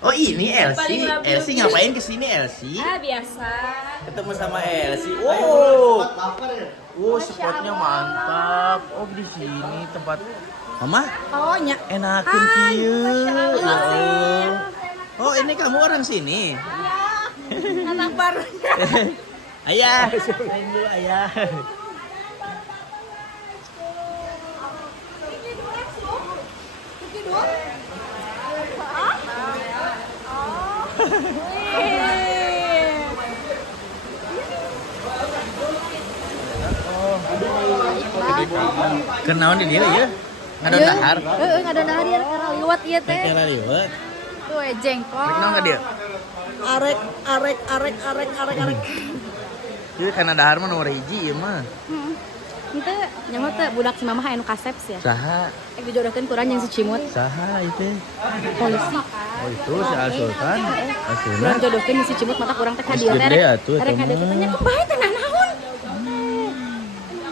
Oh ini Elsie, Paling Elsie ngapain kesini Elsie? Ah, biasa. Ketemu sama Elsie. Oh, spotnya mantap. Oh di sini tempat. Mama, Oh, nya. enakin kieu. Ya Allah. Oh ini kamu orang sini. Anak baru. Ayah, main dulu ayah. Kenaon di dia ya? Ngadon dahar. Heeh, ngadon dahar ya karena liwat ieu teh. Kira liwat. Tuh jengkol. Rek naon ka dia? Arek. Ieu kana dahar mah nomor 1 ieu mah. Itu nyawa teh budak si mama anu kasep sih ya. Saha? Dijodohkeun kurang yang si Cimut. Saha itu? Polisi. Oh itu si Asultan. Asultan. Kurang jodohkeun si Cimut mata kurang teh ka Geus dieu teh. gede atuh eta Arek ka dieu mah. teh nya kebae teh nana